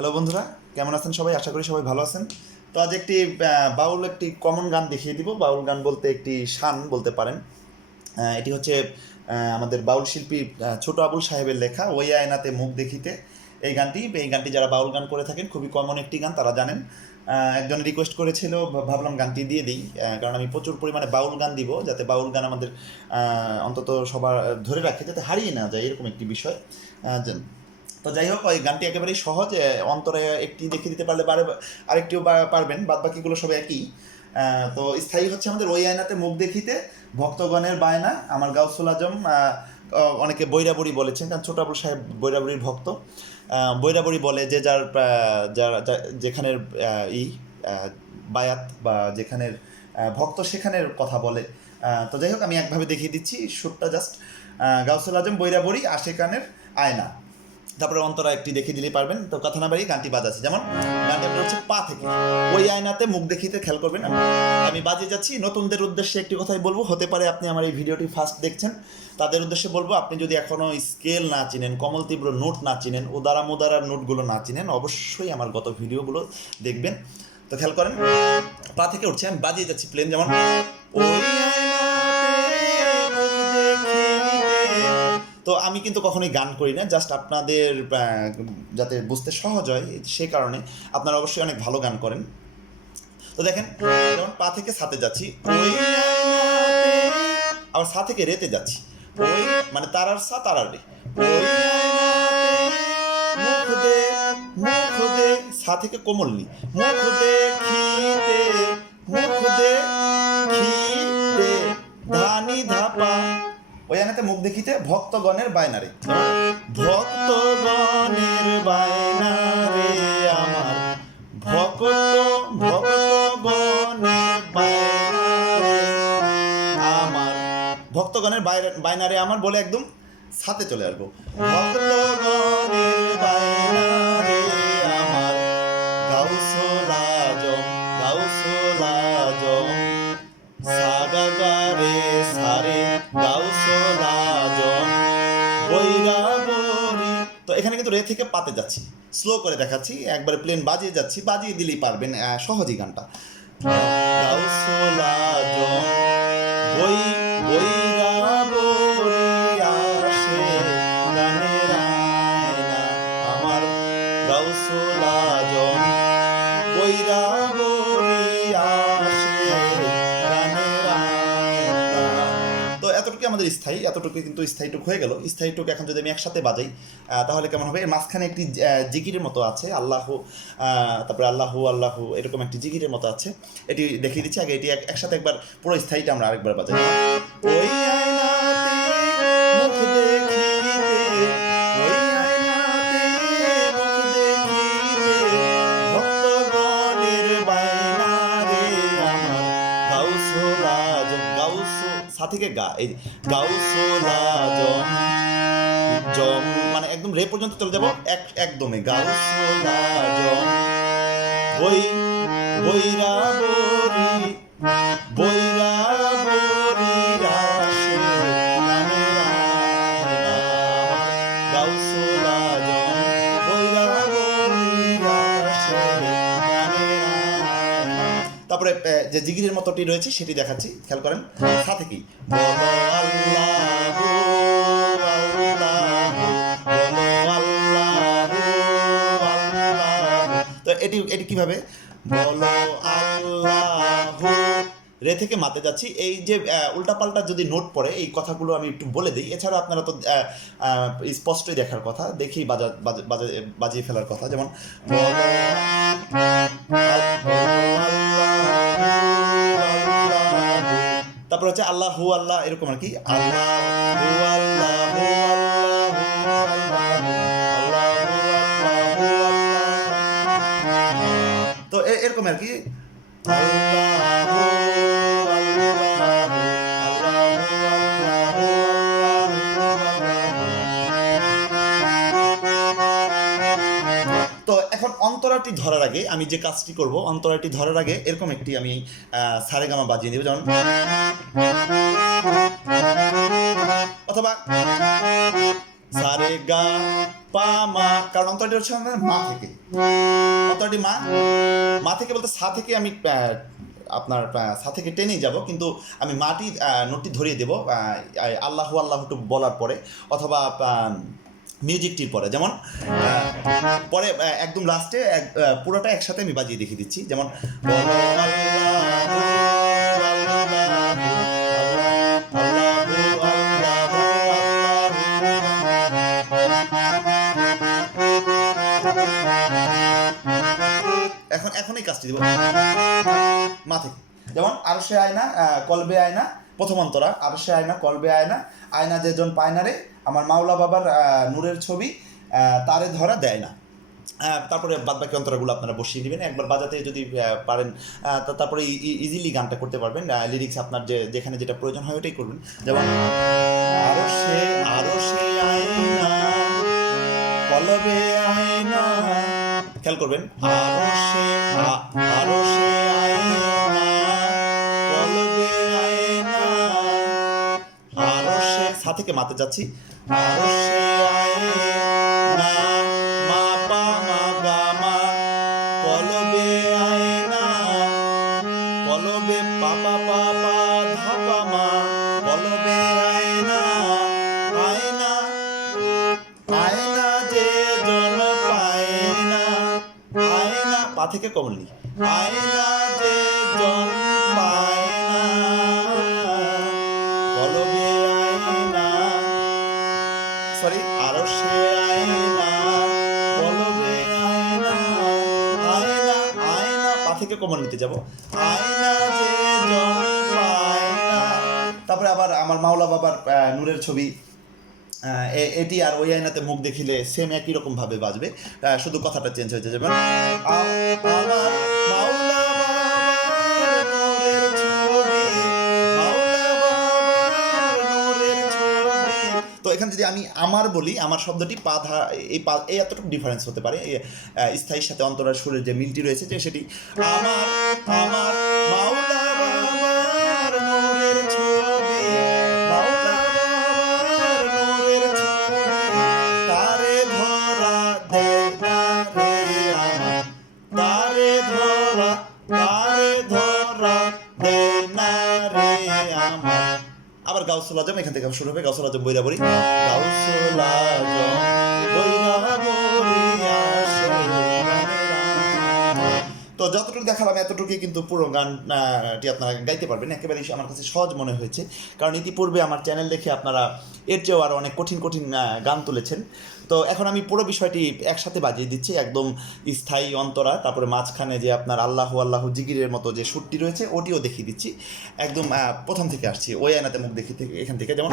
Hello বন্ধুরা, কেমন আছেন সবাই? আশা করি সবাই ভালো আছেন। তো আজ একটি বাউল একটি কমন গান দেখিয়ে দিব। বাউল গান বলতে একটি শান বলতে পারেন। এটি হচ্ছে আমাদের বাউল শিল্পী ছোট আবুল সাহেবের লেখা ওই আয়নাতে মুখ দেখিতে। এই গানটি যারা বাউল গান করে থাকেন খুবই কমন একটি গান, তারা জানেন। একজন রিকোয়েস্ট করেছিল, ভাবলাম গানটি দিয়ে দিই, কারণ আমি প্রচুর পরিমাণে বাউল গান দিব, যাতে বাউল গান আমাদের অন্তত সবার ধরে রাখে, যাতে হারিয়ে না যায়, এরকম একটি বিষয়। তো যাই হোক, ওই গানটি একেবারেই সহজ। অন্তরে একটি দেখিয়ে দিতে পারলে আরেকটিও পারবেন, বাদ বাকিগুলো সব একই। তো স্থায়ী হচ্ছে আমাদের ওই আয়নাতে মুখ দেখিতে, ভক্তগণের বায়না আমার গাউসুল আজম। অনেকে বৈরাবুড়ি বলেছেন, কারণ ছোট আবুল সাহেব বৈরাবুড়ির ভক্ত। বৈরাবুড়ি বলে যে যেখানের বায়াত বা যেখানের ভক্ত সেখানের কথা বলে। তো যাই হোক, আমি একভাবে দেখিয়ে দিচ্ছি সুরটা জাস্ট। গাউসুল আজম বৈরাবুড়ি আশেকানের আয়না, তারপরে অন্তরা একটি দেখিয়ে দিলেই পারবেন। তো কথা না বাড়িয়ে গানটি বাজাচ্ছি। যেমন গানটি আপনার হচ্ছে পা থেকে ওই আয়নাতে মুখ দেখিতে, খেয়াল করবেন। আমি বাজিয়ে যাচ্ছি। নতুনদের উদ্দেশ্যে একটি কথাই বলবো, হতে পারে আপনি আমার এই ভিডিওটি ফার্স্ট দেখছেন, তাদের উদ্দেশ্যে বলবো, আপনি যদি এখনও স্কেল না চিনেন, কমল তীব্র নোট না চিনেন, উদারা মুদারার নোটগুলো না চিনেন, অবশ্যই আমার গত ভিডিওগুলো দেখবেন। তো খেয়াল করেন, পা থেকে উঠছে, আমি বাজিয়ে যাচ্ছি প্লেন। যেমন ওই তো আমি কিন্তু কখনোই গান করি না, জাস্ট আপনাদের যাতে বুঝতে সহজ হয় সেই কারণে। আপনারা অবশ্যই অনেক ভালো গান করেন। তো দেখেন, যেমন পা থেকে সাথে যাচ্ছি, ওই আবার সা থেকে রেতে যাচ্ছি, ওই মানে তারার সা তারার রে, ওই মুখ দে মুখ দে, সা থেকে কোমল নি, মুখ দেখিতে মুখ দেখিতে ধানি ধাপা, ওই আনাতে মুখ দেখিতে ভক্তগণের বায়নারে, ভক্তগণের বায়নারে আমার ভক্তগণের বায়নারে আমার, ভক্তগণের বায়নারে আমার বলে একদম সাথে চলে আসবো। ভক্তগণের বায়নারে আমার গাউসুল আজম গাউসুল আজম সাগাগারে সারে গাউসুল আজম বৈরাবরী। তো এখানে কিন্তু রে থেকে পাতে যাচ্ছি, স্লো করে দেখাচ্ছি, একবারে প্লেন বাজিয়ে যাচ্ছি, বাজিয়ে দিলেই পারবেন, সহজই গানটা। গাউসুল আজম বৈরাবরী আসে গানের আয়না আমার গাউসুল আজম বৈরাবরী আসে গানের আয়না। তো এতটুকু আমাদের স্থায়ী, এতটুকু কিন্তু স্থায়ীটুক হয়ে গেল। স্থায়ীটুক এখন যদি আমি একসাথে বাজাই তাহলে কেমন হবে? এর মাঝখানে একটি জিকিরের মতো আছে, আল্লাহ, তারপরে আল্লাহু আল্লাহু, এরকম একটি জিকিরের মতো আছে। এটি দেখিয়ে দিচ্ছি আগে, এটি একসাথে একবার পুরো স্থায়ীটা আমরা আরেকবার বাজাই। ওই আয়নাতে মুখ দেখিতে, ওই আয়নাতে মুখ দেখিতে ভক্তগণের বায়নারে আমার গাউসুল আজম, সা থেকে গা, এই গাউসুল আজম, জম মানে একদম রে পর্যন্ত চলে যাবো একদমে, গাউসুল আজম বৈরাবরী বৈরাবরী আসে গানের আয়না আমার গাউসুল আজম বৈরাবরী আসে গানের আয়না। তারপরে যে জিগিরের মতোটি রয়েছে সেটি দেখাচ্ছি, খেয়াল করেন। সা থেকেই বলো আল্লাহু আল্লাহু বলো আল্লাহু আল্লাহু। তো এটি কিভাবে? বলো আল্লাহু, রে থেকে মাতে যাচ্ছি। এই যে উল্টাপাল্টা যদি নোট পড়ে, এই কথাগুলো আমি একটু বলে দিই। এছাড়া আপনারা তো স্পষ্টই দেখার কথা, দেখেই বাজিয়ে ফেলার কথা। যেমন তারপর হচ্ছে আল্লাহু আল্লাহ, এরকম আর কি, আল্লাহু আল্লাহু তো এরকম আর কি। তো এখন অন্তরাটি ধরার আগে আমি যে কাজটি করব, অন্তরাটি ধরার আগে এরকম একটি আমি সারেগামা বাজিয়ে দেব, যেমন অথবা সারে গা পা মা, কারণ অন্তরাটি হচ্ছে আমাদের মা থেকে, অন্তরাটি মা থেকে বলতে সা থেকে আমি আপনার সা থেকে টেনেই যাব, কিন্তু আমি মাটি নোটটি ধরিয়ে দেবো আল্লাহু আল্লাহটু বলার পরে, অথবা মিউজিকটির পরে। যেমন পরে একদম লাস্টে পুরোটা একসাথে আমি বাজিয়ে দেখিয়ে দিচ্ছি। যেমন এখন এই কাজটি দিব মা থেকে। যেমন আরশে আয়না কলবে আয়না, প্রথম অন্তরা আরশে আয়না কলবে আয়না, আয়না যেজন পায়না রে, আমার মাওলা বাবার নূরের ছবি, তারে ধরা দেয় না। তারপরে বাদবাকি অন্তরাগুলো আপনারা বসিয়ে দিবেন একবার বাজাতে যদি পারেন, তারপরে ইজিলি গানটা করতে পারবেন। লিরিক্স আপনার যেখানে যেটা প্রয়োজন হয় ওটাই করবেন। যেমন আরশে আয়না কলবে আয়না, খেয়াল করবেন, আরশে আয়না কলবে আয়না, আরশে সা থেকে মাতে যাচ্ছি, আরশে আয়না মা পা মা গা মা, কলবে আয়না কলবে পা পা পা পা ধা পা মা, কলবে আয়না আয়না আয়না যে জন পায়না, আয়না পা থেকে কমলি, আয়না যে জন পায়না কলবে আয়না, সরি আরশে আয়না কলবে আয়না, আয়না আয়না পা থেকে কমন নিতে যাব, আয়না যে জন পায়না। তারপরে আবার আমার মাওলা বাবার নূরের ছবি, এটি আর ওই আয়নাতে মুখ দেখিলে সেম একই রকম ভাবে বাজবে, শুধু কথাটা চেঞ্জ হয়ে যাবে। আমার মাওলা বাবার নূরের ছবি, মাওলা বাবার নূরের ছবি। তো এখানে যদি আমি আমার বলি, আমার শব্দটি এই এতটুকু ডিফারেন্স হতে পারে, স্থায়ীর সাথে অন্তরার সুরের যে মিলটি রয়েছে, যে সেটি আমার মাওলা বাবার নূরের ছবি, মাওলা বাবার নূরের ছবি, তারে ধরা দে না রে আমার, তারে ধরা দে না রে আমার। আবার গাউসুল আজম এখান থেকে শুরু হবে, গাউসুল আজম বৈরাবরী, গাউসুল আজম বৈরাবরী আসে। তো যতটুকু দেখালাম এতটুকুই কিন্তু পুরো গানটি আপনারা গাইতে পারবেন, একেবারেই আমার কাছে সহজ মনে হয়েছে। কারণ ইতিপূর্বে আমার চ্যানেল দেখে আপনারা এর চেয়েও আরও অনেক কঠিন কঠিন গান তুলেছেন। তো এখন আমি পুরো বিষয়টি একসাথে বাজিয়ে দিচ্ছি, একদম স্থায়ী অন্তরা, তারপরে মাঝখানে যে আপনার আল্লাহু আল্লাহু জিগিরের মতো যে সুরটি রয়েছে ওটিও দেখিয়ে দিচ্ছি। একদম প্রথম থেকে আসছি, ওই আয়নাতে মুখ দেখি থেকে এখান থেকে। যেমন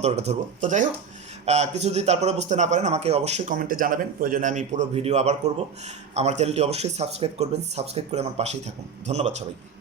অন্তরটা ধরবো। তো যাই হোক, কিছু যদি তারপরে বুঝতে না পারেন আমাকে অবশ্যই কমেন্টে জানাবেন, প্রয়োজনে আমি পুরো ভিডিও আবার করব। আমার চ্যানেলটি অবশ্যই সাবস্ক্রাইব করবেন, সাবস্ক্রাইব করে আমার পাশেই থাকুন। ধন্যবাদ সবাইকে।